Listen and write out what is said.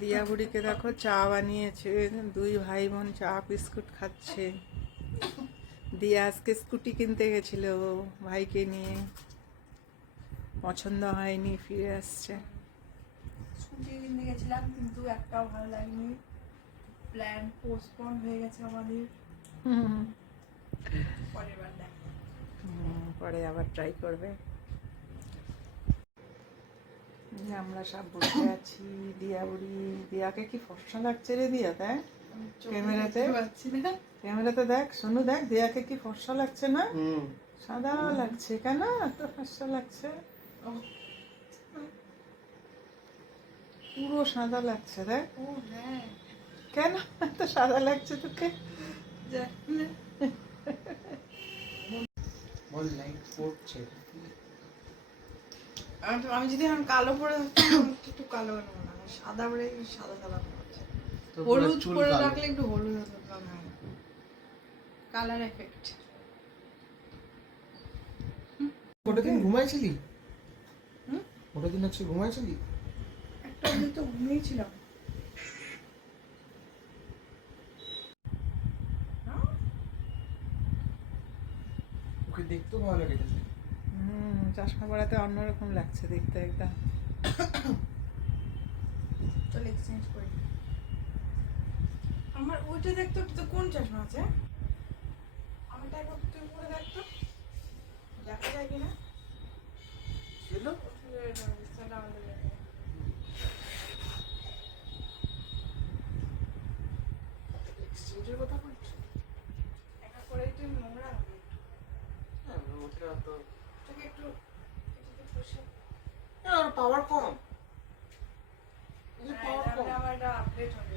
দিয়া বুড়িকে দেখো চা বানিয়েছে, দুই ভাই বোন চা বিস্কুট খাচ্ছে। দিয়া আজকে স্কুটি কিনতে গেছিল ভাইকে নিয়ে, পছন্দ হয়নি, ফিরে আসছে। স্কুটি কিনতে গেছিলাম কিন্তু একটাও ভালো লাগেনি, প্ল্যান পোস্টপোন হয়ে গেছে আমাদের। পরের বার দেখ, পরে আবার ট্রাই করবে। আমরা সব বসে আছি, দিয়া বুড়ি। দিয়াকে কি ফর্সা লাগছে রে দিয়া, দেখ ক্যামেরাতে, ক্যামেরাতে দেখ, শোনু দেখ, দিয়াকে কি ফর্সা লাগছে না? সাদা লাগছে, কেন এত ফর্সা লাগছে? পুরো সাদা লাগছে দেখ। ও হ্যাঁ, কেন এত সাদা লাগছে তোকে? আমি যদি এখন কালো পরে থাকতাম একটু কালো বানাবো না, সাদা পরে সাদা সাদা মনে হচ্ছে। হলুদ পরে রাখলে একটু হলুদ হতো, কালার এফেক্ট। ওটা দিন ঘুমাইছিলি? ওটা দিন হচ্ছে ঘুমাইছিলি? একটা দিন তো ঘুমিয়েছিলাম। ওকে দেখতেও ভালো লাগে। চশমা পরাতে অন্যরকম লাগছে দেখতে একদম। চল এক্সচেঞ্জ করি। আমার ওইটা দেখতো, তো কোন চশমা আছে? আমারটা একবার তুই পরে দেখতো, দেখা যায় কিনা। এক্সচেঞ্জের কথা বলছিস? একা করেই তুই নোংরা হবে। হ্যাঁ, ওটা তো তোকে একটু এটাতে বসে পাওয়ার কম। পাওয়ার কম। আমার এটা আপডেট হবে।